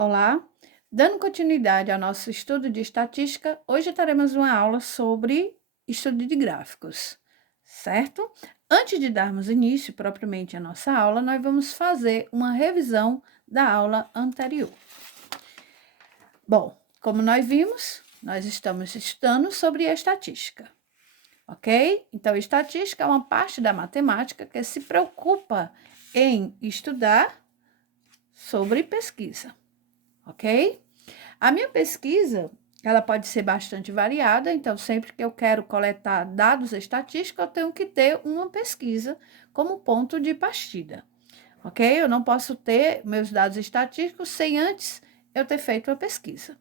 Olá, dando continuidade ao nosso estudo de estatística, hoje teremos uma aula sobre estudo de gráficos, certo? Antes de darmos início propriamente à nossa aula, nós vamos fazer uma revisão da aula anterior. Bom, como nós vimos, nós estamos estudando sobre a estatística, ok? Então, estatística é uma parte da matemática que se preocupa em estudar sobre pesquisa, ok? A minha pesquisa, ela pode ser bastante variada, então sempre que eu quero coletar dados estatísticos, eu tenho que ter uma pesquisa como ponto de partida, ok? Eu não posso ter meus dados estatísticos sem antes eu ter feito a pesquisa.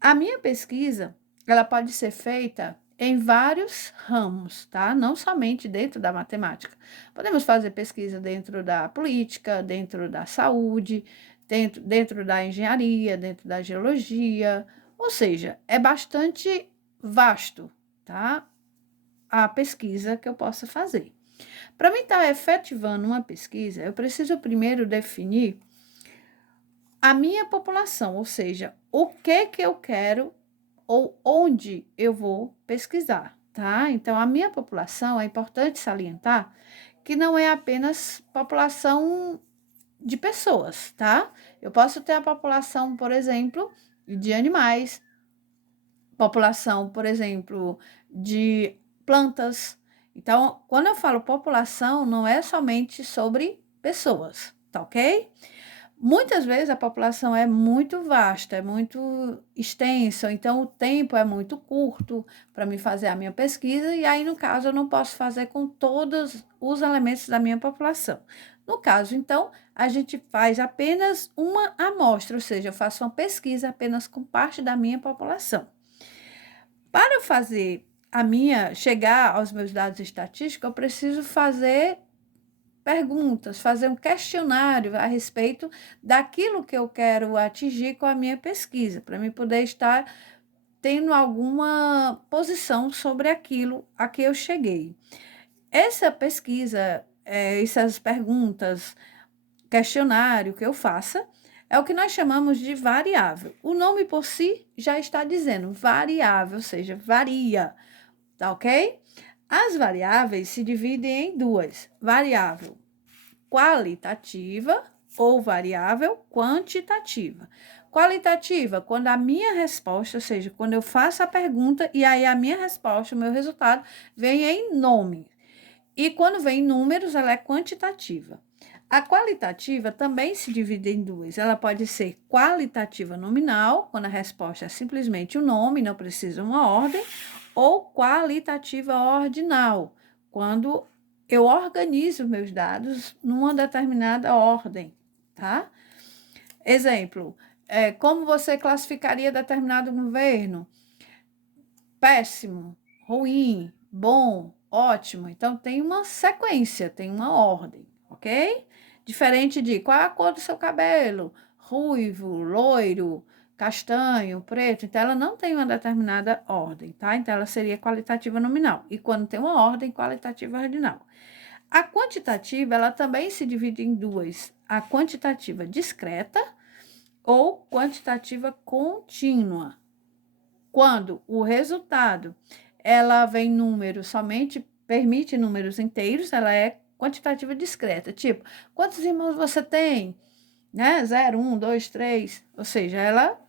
A minha pesquisa, ela pode ser feita em vários ramos, tá? Não somente dentro da matemática. Podemos fazer pesquisa dentro da política, dentro da saúde, dentro da engenharia, dentro da geologia, ou seja, é bastante vasto, tá? A pesquisa que eu posso fazer. Para mim estar efetivando uma pesquisa, eu preciso primeiro definir a minha população, ou seja, o que eu quero ou onde eu vou pesquisar, tá? Então, a minha população, é importante salientar que não é apenas população de pessoas, tá? Eu posso ter a população, por exemplo, de animais, população, por exemplo, de plantas. Então, quando eu falo população, não é somente sobre pessoas, tá ok? Muitas vezes a população é muito vasta, é muito extensa, então o tempo é muito curto para me fazer a minha pesquisa, e aí, no caso, eu não posso fazer com todos os elementos da minha população. No caso, então, a gente faz apenas uma amostra, ou seja, eu faço uma pesquisa apenas com parte da minha população. Para eu fazer chegar aos meus dados estatísticos, eu preciso fazer perguntas, fazer um questionário a respeito daquilo que eu quero atingir com a minha pesquisa, para mim poder estar tendo alguma posição sobre aquilo a que eu cheguei. Essa pesquisa, essas perguntas, questionário que eu faça, é o que nós chamamos de variável. O nome por si já está dizendo variável, ou seja, varia, tá ok? As variáveis se dividem em duas: variável qualitativa ou variável quantitativa. Qualitativa, quando a minha resposta, ou seja, quando eu faço a pergunta e aí a minha resposta, o meu resultado, vem em nome. E quando vem em números, ela é quantitativa. A qualitativa também se divide em duas. Ela pode ser qualitativa nominal, quando a resposta é simplesmente o nome, não precisa uma ordem, ou qualitativa ordinal, quando eu organizo meus dados numa determinada ordem, tá? Exemplo, como você classificaria determinado governo? Péssimo, ruim, bom, ótimo. Então, tem uma sequência, tem uma ordem, ok? Diferente de qual é a cor do seu cabelo? Ruivo, loiro, castanho, preto. Então, ela não tem uma determinada ordem, tá? Então, ela seria qualitativa nominal. E quando tem uma ordem, qualitativa ordinal. A quantitativa, ela também se divide em duas: a quantitativa discreta ou quantitativa contínua. Quando o resultado ela vem números, somente permite números inteiros, ela é quantitativa discreta. Tipo, quantos irmãos você tem? Né? 0, 1, 2, 3. Ou seja, ela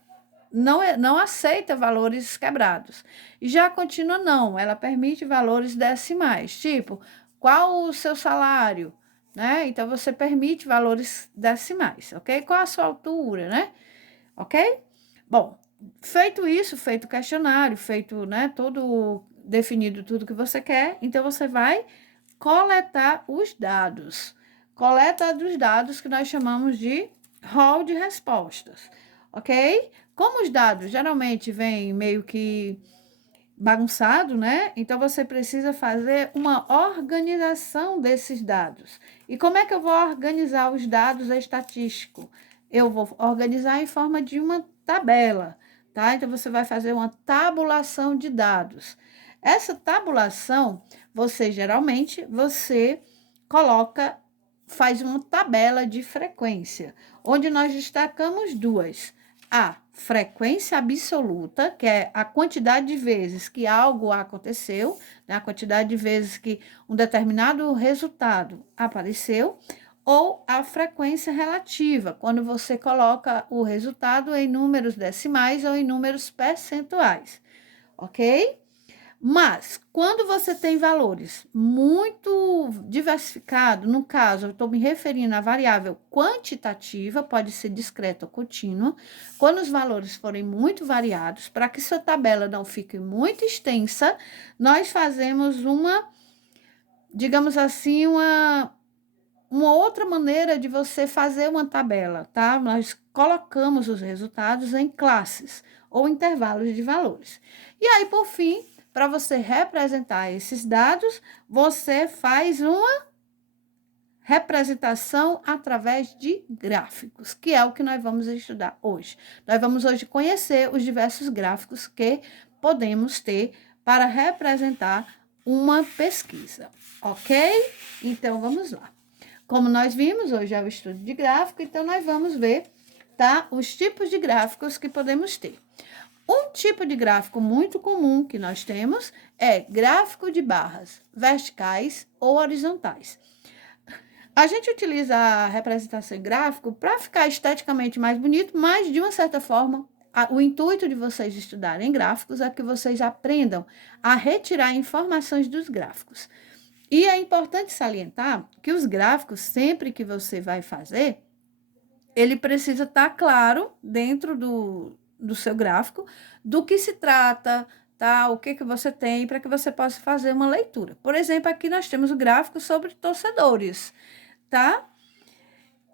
não aceita valores quebrados. E já a contínua não, ela permite valores decimais. Tipo, qual o seu salário? Né? Então, você permite valores decimais, ok? Qual a sua altura, né? Ok? Bom, feito isso, feito o questionário, feito, né, todo definido tudo que você quer, então você vai coletar os dados. Coleta dos dados que nós chamamos de rol de respostas, ok? Como os dados geralmente vêm meio que bagunçado, né? Então você precisa fazer uma organização desses dados. E como é que eu vou organizar os dados estatísticos? Eu vou organizar em forma de uma tabela, tá? Então você vai fazer uma tabulação de dados. Essa tabulação, você geralmente coloca faz uma tabela de frequência, onde nós destacamos duas. A frequência absoluta, que é a quantidade de vezes que algo aconteceu, né, a quantidade de vezes que um determinado resultado apareceu, ou a frequência relativa, quando você coloca o resultado em números decimais ou em números percentuais, ok? Mas, quando você tem valores muito diversificados, no caso, eu estou me referindo à variável quantitativa, pode ser discreta ou contínua, quando os valores forem muito variados, para que sua tabela não fique muito extensa, nós fazemos uma, digamos assim, uma outra maneira de você fazer uma tabela, tá? Nós colocamos os resultados em classes ou intervalos de valores. E aí, por fim, para você representar esses dados, você faz uma representação através de gráficos, que é o que nós vamos estudar hoje. Nós vamos hoje conhecer os diversos gráficos que podemos ter para representar uma pesquisa, ok? Então, vamos lá. Como nós vimos, hoje é o estudo de gráfico, então nós vamos ver, tá, os tipos de gráficos que podemos ter. Um tipo de gráfico muito comum que nós temos é gráfico de barras verticais ou horizontais. A gente utiliza a representação em gráfico para ficar esteticamente mais bonito, mas de uma certa forma, o intuito de vocês estudarem gráficos é que vocês aprendam a retirar informações dos gráficos. E é importante salientar que os gráficos, sempre que você vai fazer, ele precisa estar claro dentro do seu gráfico do que se trata, tá? O que você tem, para que você possa fazer uma leitura. Por exemplo, aqui nós temos o gráfico sobre torcedores, tá?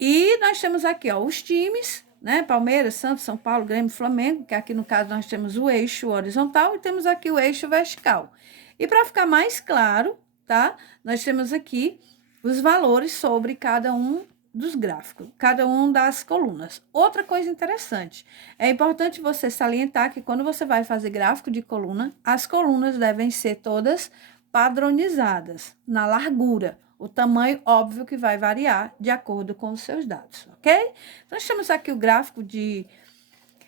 E nós temos aqui, ó, os times, né? Palmeiras, Santos, São Paulo, Grêmio, Flamengo, que aqui no caso nós temos o eixo horizontal e temos aqui o eixo vertical. E para ficar mais claro, tá? Nós temos aqui os valores sobre cada um dos gráficos, cada um das colunas. Outra coisa interessante, é importante você salientar que quando você vai fazer gráfico de coluna, as colunas devem ser todas padronizadas na largura. O tamanho, óbvio, que vai variar de acordo com os seus dados, ok? Nós temos aqui o gráfico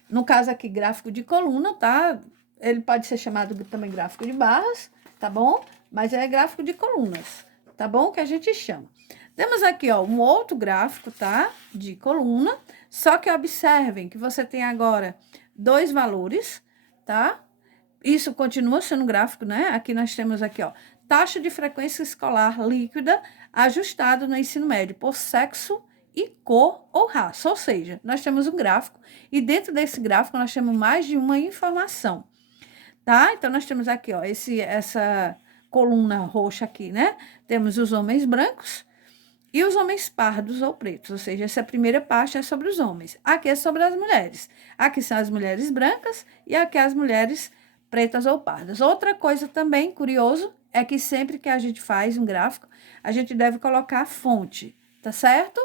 no caso aqui, gráfico de coluna, tá? Ele pode ser chamado também gráfico de barras, tá bom? Mas é gráfico de colunas, tá bom? Que a gente chama. Temos aqui, ó, um outro gráfico, tá? De coluna, só que observem que você tem agora dois valores, tá? Isso continua sendo gráfico, né? Aqui nós temos aqui, ó, taxa de frequência escolar líquida ajustado no ensino médio por sexo e cor ou raça. Ou seja, nós temos um gráfico e dentro desse gráfico nós temos mais de uma informação, tá? Então, nós temos aqui, ó, essa coluna roxa aqui, né? Temos os homens brancos e os homens pardos ou pretos, ou seja, essa primeira parte é sobre os homens. Aqui é sobre as mulheres. Aqui são as mulheres brancas e aqui as mulheres pretas ou pardas. Outra coisa também curioso é que sempre que a gente faz um gráfico, a gente deve colocar a fonte, tá certo?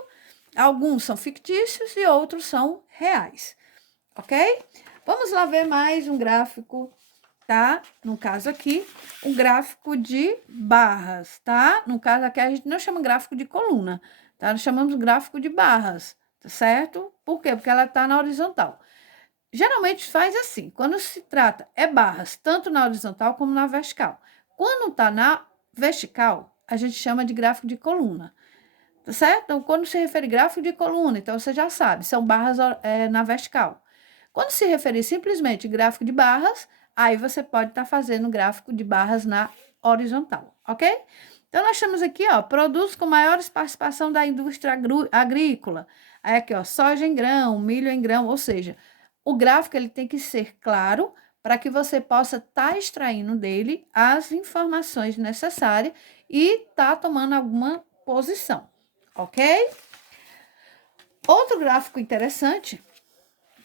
Alguns são fictícios e outros são reais, ok? Vamos lá ver mais um gráfico, tá? No caso aqui, um gráfico de barras, tá? No caso aqui, a gente não chama gráfico de coluna, tá? Nós chamamos gráfico de barras, tá certo? Por quê? Porque ela tá na horizontal. Geralmente faz assim, quando se trata, é barras, tanto na horizontal como na vertical. Quando tá na vertical, a gente chama de gráfico de coluna, tá certo? Então, quando se refere gráfico de coluna, então você já sabe, são barras na vertical. Quando se referir simplesmente gráfico de barras, aí você pode estar fazendo gráfico de barras na horizontal, ok? Então, nós temos aqui, ó, produtos com maiores participação da indústria agrícola. Aí aqui, ó, soja em grão, milho em grão, ou seja, o gráfico ele tem que ser claro para que você possa estar extraindo dele as informações necessárias e estar tomando alguma posição, ok? Outro gráfico interessante,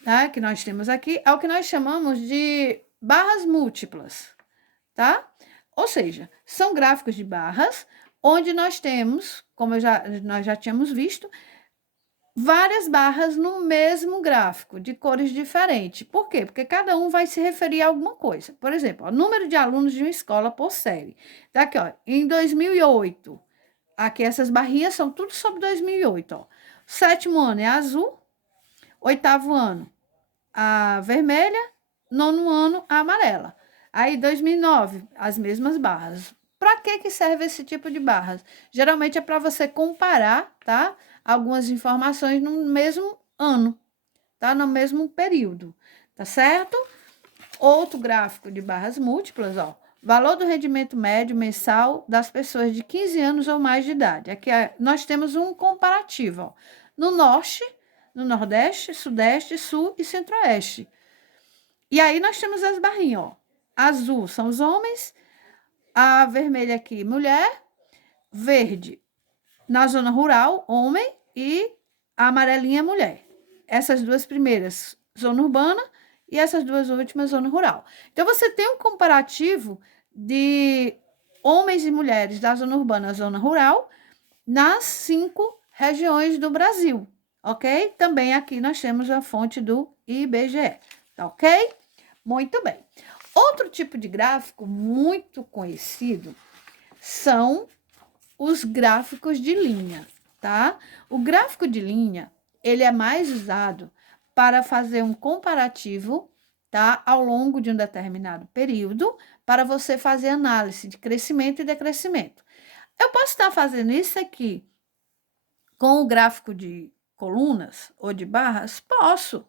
tá, que nós temos aqui é o que nós chamamos de barras múltiplas, tá? Ou seja, são gráficos de barras onde nós temos, como nós já tínhamos visto, várias barras no mesmo gráfico, de cores diferentes. Por quê? Porque cada um vai se referir a alguma coisa. Por exemplo, o número de alunos de uma escola por série. Tá aqui, ó, em 2008, Aqui essas barrinhas são tudo sobre 2008, ó. Sétimo ano é azul, oitavo ano a vermelha, nono ano a amarela. Aí 2009, as mesmas barras. Para que serve esse tipo de barras? Geralmente é para você comparar, tá? Algumas informações no mesmo ano, tá? No mesmo período, tá certo? Outro gráfico de barras múltiplas, ó. Valor do rendimento médio mensal das pessoas de 15 anos ou mais de idade. Aqui nós temos um comparativo, ó. No norte, no nordeste, sudeste, sul e centro-oeste. E aí nós temos as barrinhas, ó. Azul são os homens, a vermelha aqui, mulher, verde na zona rural, homem, e a amarelinha, mulher. Essas duas primeiras, zona urbana, e essas duas últimas, zona rural. Então, você tem um comparativo de homens e mulheres da zona urbana, zona rural, nas 5 regiões do Brasil, ok? Também aqui nós temos a fonte do IBGE, tá ok? Muito bem. Outro tipo de gráfico muito conhecido são os gráficos de linha, tá? O gráfico de linha, ele é mais usado para fazer um comparativo, tá? Ao longo de um determinado período, para você fazer análise de crescimento e decrescimento. Eu posso estar fazendo isso aqui com o gráfico de colunas ou de barras? Posso,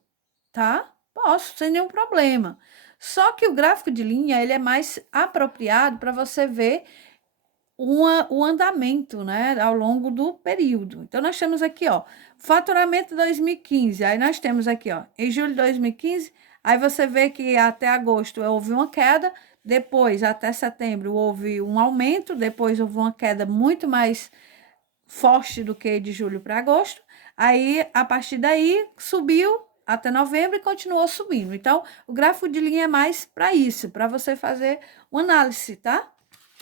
tá? Posso, sem nenhum problema. Só que o gráfico de linha, ele é mais apropriado para você ver o andamento, né, ao longo do período. Então, nós temos aqui, ó, faturamento 2015, aí nós temos aqui, ó, em julho de 2015, aí você vê que até agosto houve uma queda, depois, até setembro, houve um aumento, depois houve uma queda muito mais forte do que de julho para agosto, aí, a partir daí, subiu até novembro e continuou subindo. Então, o gráfico de linha é mais para isso, para você fazer uma análise, tá?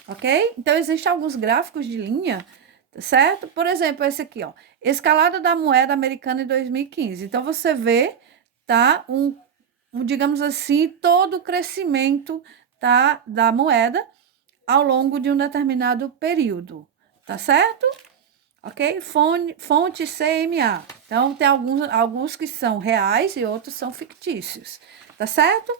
Ok? Então, existem alguns gráficos de linha, certo? Por exemplo, esse aqui, ó, escalada da moeda americana em 2015. Então, você vê, tá, digamos assim, todo o crescimento, tá, da moeda ao longo de um determinado período, tá certo? Ok? Fonte CMA. Então, tem alguns que são reais e outros são fictícios, tá certo?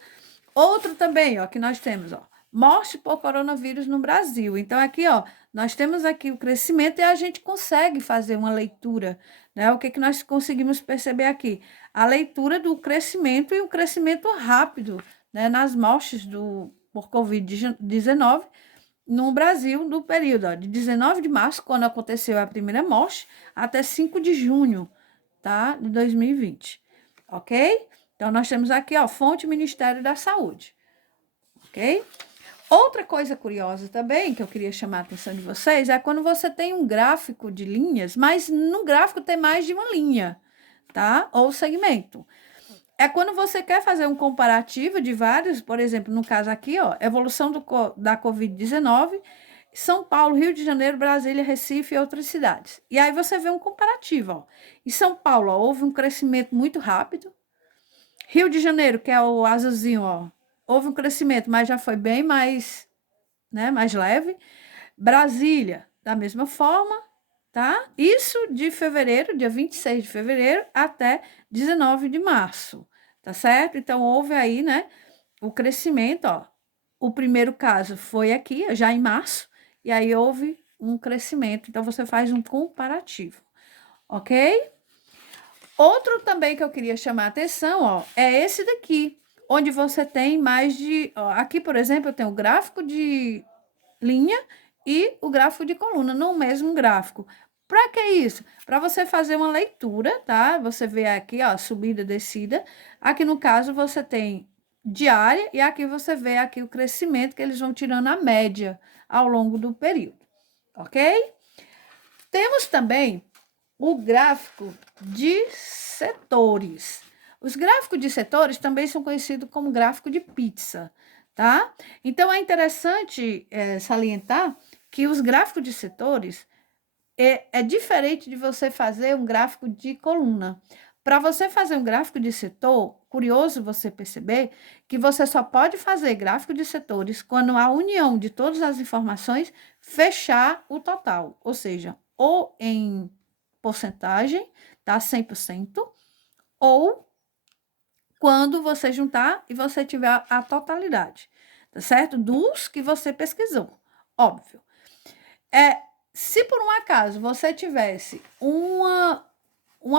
Outro também, ó, que nós temos, ó, morte por coronavírus no Brasil. Então, aqui, ó, nós temos aqui o crescimento e a gente consegue fazer uma leitura, né? O que nós conseguimos perceber aqui? A leitura do crescimento e um crescimento rápido, né, nas mortes por Covid-19 no Brasil, no período, ó, de 19 de março, quando aconteceu a primeira morte, até 5 de junho, tá, de 2020, ok? Então, nós temos aqui, ó, fonte Ministério da Saúde, ok? Outra coisa curiosa também, que eu queria chamar a atenção de vocês, é quando você tem um gráfico de linhas, mas no gráfico tem mais de uma linha, tá? Ou segmento. É quando você quer fazer um comparativo de vários, por exemplo, no caso aqui, ó, evolução da Covid-19, São Paulo, Rio de Janeiro, Brasília, Recife e outras cidades. E aí você vê um comparativo, ó. Em São Paulo, ó, houve um crescimento muito rápido. Rio de Janeiro, que é o azulzinho, ó, houve um crescimento, mas já foi bem mais, né, mais leve. Brasília, da mesma forma, tá? Isso de fevereiro, dia 26 de fevereiro, até 19 de março, tá certo? Então, houve aí, né, o crescimento, ó. O primeiro caso foi aqui, já em março, e aí houve um crescimento. Então, você faz um comparativo, ok? Outro também que eu queria chamar a atenção, ó, é esse daqui, onde você tem mais de... Ó, aqui, por exemplo, eu tenho o gráfico de linha e o gráfico de coluna no mesmo gráfico. Para que isso? Para você fazer uma leitura, tá? Você vê aqui, ó, subida, descida. Aqui no caso você tem diária e aqui você vê aqui o crescimento que eles vão tirando a média ao longo do período, ok? Temos também o gráfico de setores. Os gráficos de setores também são conhecidos como gráfico de pizza, tá? Então, é interessante salientar que os gráficos de setores é diferente de você fazer um gráfico de coluna. Para você fazer um gráfico de setor, curioso você perceber que você só pode fazer gráfico de setores quando a união de todas as informações fechar o total, ou seja, ou em porcentagem, tá? 100%, ou quando você juntar e você tiver a totalidade, tá certo? Dos que você pesquisou, óbvio. Se por um acaso você tivesse uma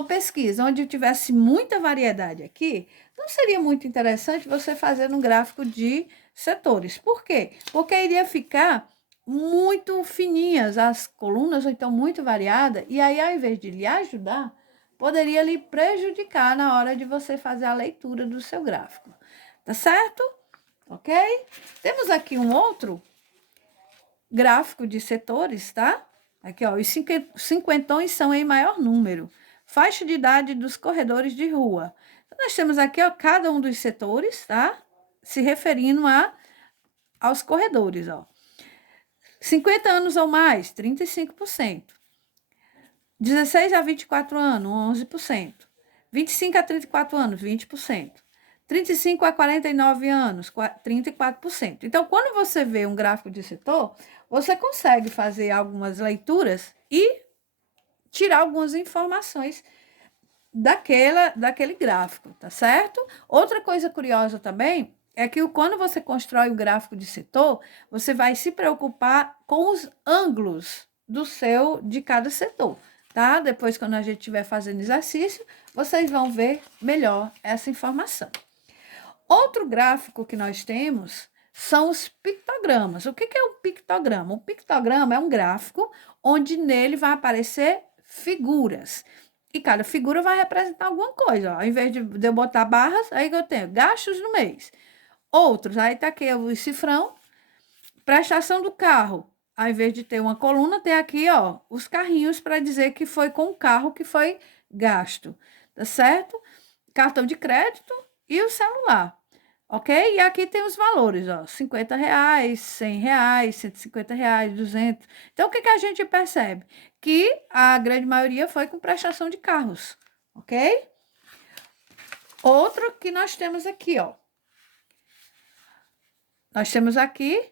pesquisa onde tivesse muita variedade aqui, não seria muito interessante você fazer um gráfico de setores. Por quê? Porque iria ficar muito fininhas as colunas, ou então muito variada, e aí, ao invés de lhe ajudar, poderia lhe prejudicar na hora de você fazer a leitura do seu gráfico. Tá certo? Ok? Temos aqui um outro gráfico de setores, tá? Aqui, ó, os cinquentões são em maior número. Faixa de idade dos corredores de rua. Então, nós temos aqui, ó, cada um dos setores, tá? Se referindo aos corredores, ó. 50 anos ou mais, 35%. 16 a 24 anos, 11%. 25 a 34 anos, 20%. 35 a 49 anos, 34%. Então, quando você vê um gráfico de setor, você consegue fazer algumas leituras e tirar algumas informações daquele gráfico, tá certo? Outra coisa curiosa também é que quando você constrói o gráfico de setor, você vai se preocupar com os ângulos de cada setor, tá? Depois, quando a gente estiver fazendo exercício, vocês vão ver melhor essa informação. Outro gráfico que nós temos são os pictogramas. O que é um pictograma? Um pictograma é um gráfico onde nele vai aparecer figuras. E cada figura vai representar alguma coisa. Ó. Ao invés de eu botar barras, aí eu tenho gastos no mês. Outros, aí tá aqui o cifrão, prestação do carro. Ao invés de ter uma coluna, tem aqui, ó, os carrinhos para dizer que foi com o carro que foi gasto. Tá certo? Cartão de crédito e o celular. Ok? E aqui tem os valores, ó, R$50, R$100, R$150, 200. Então, o que a gente percebe? Que a grande maioria foi com prestação de carros, ok? Outro que nós temos aqui, ó. Nós temos aqui,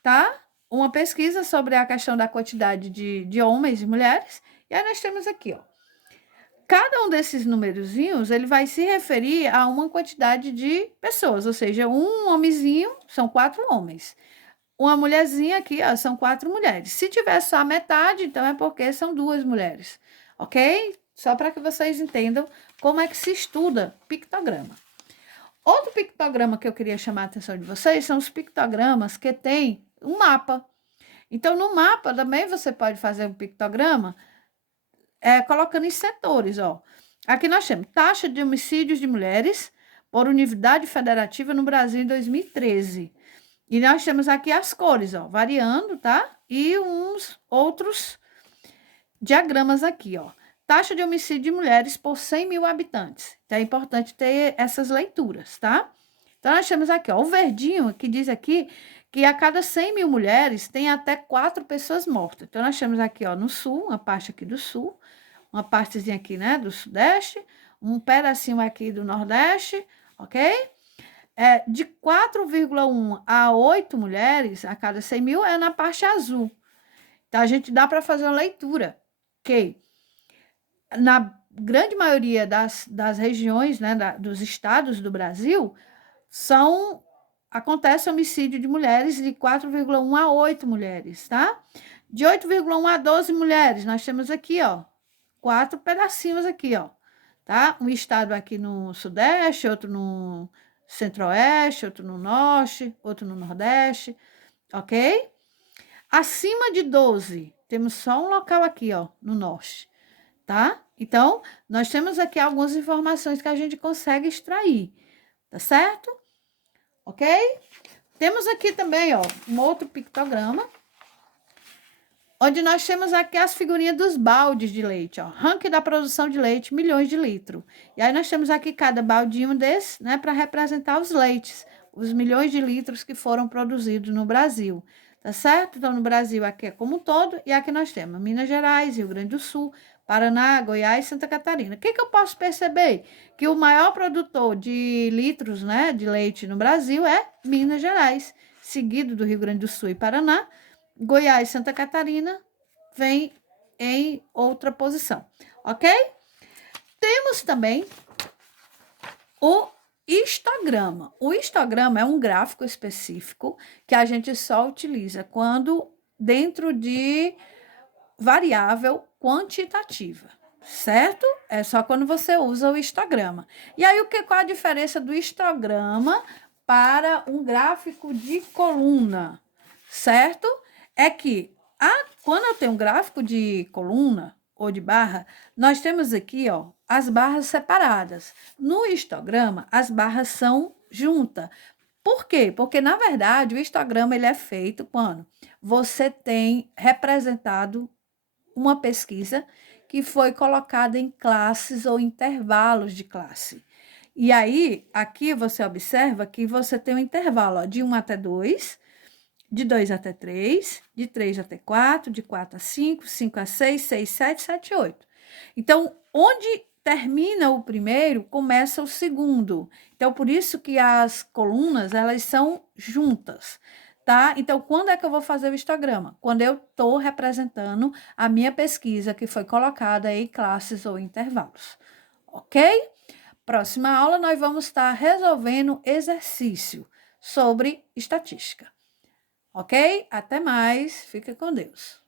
tá? Uma pesquisa sobre a questão da quantidade de homens e mulheres. E aí nós temos aqui, ó. Cada um desses numerozinhos, ele vai se referir a uma quantidade de pessoas, ou seja, um homenzinho são 4 homens. Uma mulherzinha aqui, ó, são 4 mulheres. Se tiver só a metade, então é porque são 2 mulheres, ok? Só para que vocês entendam como é que se estuda pictograma. Outro pictograma que eu queria chamar a atenção de vocês são os pictogramas que tem um mapa. Então, no mapa também você pode fazer um pictograma colocando em setores, ó. Aqui nós temos taxa de homicídios de mulheres por unidade federativa no Brasil em 2013. E nós temos aqui as cores, ó, variando, tá? E uns outros diagramas aqui, ó. Taxa de homicídio de mulheres por 100 mil habitantes. Então, é importante ter essas leituras, tá? Então, nós temos aqui, ó, o verdinho que diz aqui que a cada 100 mil mulheres tem até 4 pessoas mortas. Então, nós temos aqui, ó, no sul, uma parte aqui do sul, uma partezinha aqui, né, do sudeste, um pedacinho aqui do nordeste, ok? De 4,1 a 8 mulheres a cada 100 mil é na parte azul. Então, a gente dá para fazer uma leitura, ok? Na grande maioria das regiões, né, dos estados do Brasil, acontece homicídio de mulheres de 4,1 a 8 mulheres, tá? De 8,1 a 12 mulheres, nós temos aqui, ó, 4 pedacinhos aqui, ó, tá? Um estado aqui no sudeste, outro no centro-oeste, outro no norte, outro no nordeste, ok? Acima de 12, temos só um local aqui, ó, no norte, tá? Então, nós temos aqui algumas informações que a gente consegue extrair, tá certo? Ok? Temos aqui também, ó, um outro pictograma, onde nós temos aqui as figurinhas dos baldes de leite, ó, ranking da produção de leite, milhões de litros. E aí nós temos aqui cada baldinho desse, né, para representar os leites, os milhões de litros que foram produzidos no Brasil, tá certo? Então, no Brasil aqui é como um todo, e aqui nós temos Minas Gerais, Rio Grande do Sul, Paraná, Goiás, Santa Catarina. O que que eu posso perceber? Que o maior produtor de litros, né, de leite no Brasil é Minas Gerais, seguido do Rio Grande do Sul e Paraná. Goiás, Santa Catarina vem em outra posição, ok? Temos também o histograma. O histograma é um gráfico específico que a gente só utiliza quando dentro de variável quantitativa, certo? É só quando você usa o histograma. E aí, qual a diferença do histograma para um gráfico de coluna, certo? É que quando eu tenho um gráfico de coluna ou de barra, nós temos aqui, ó, as barras separadas. No histograma, as barras são juntas. Por quê? Porque, na verdade, o histograma ele é feito quando você tem representado uma pesquisa que foi colocada em classes ou intervalos de classe. E aí, aqui você observa que você tem um intervalo ó, de 1 até 2, de 2 até 3, de 3 até 4, de 4 a 5, 5 a 6, 6, 7, 7, 8. Então, onde termina o primeiro, começa o segundo. Então, por isso que as colunas, elas são juntas, tá? Então, quando é que eu vou fazer o histograma? Quando eu estou representando a minha pesquisa que foi colocada em classes ou intervalos, ok? Próxima aula, nós vamos estar resolvendo exercício sobre estatística. Ok? Até mais. Fique com Deus.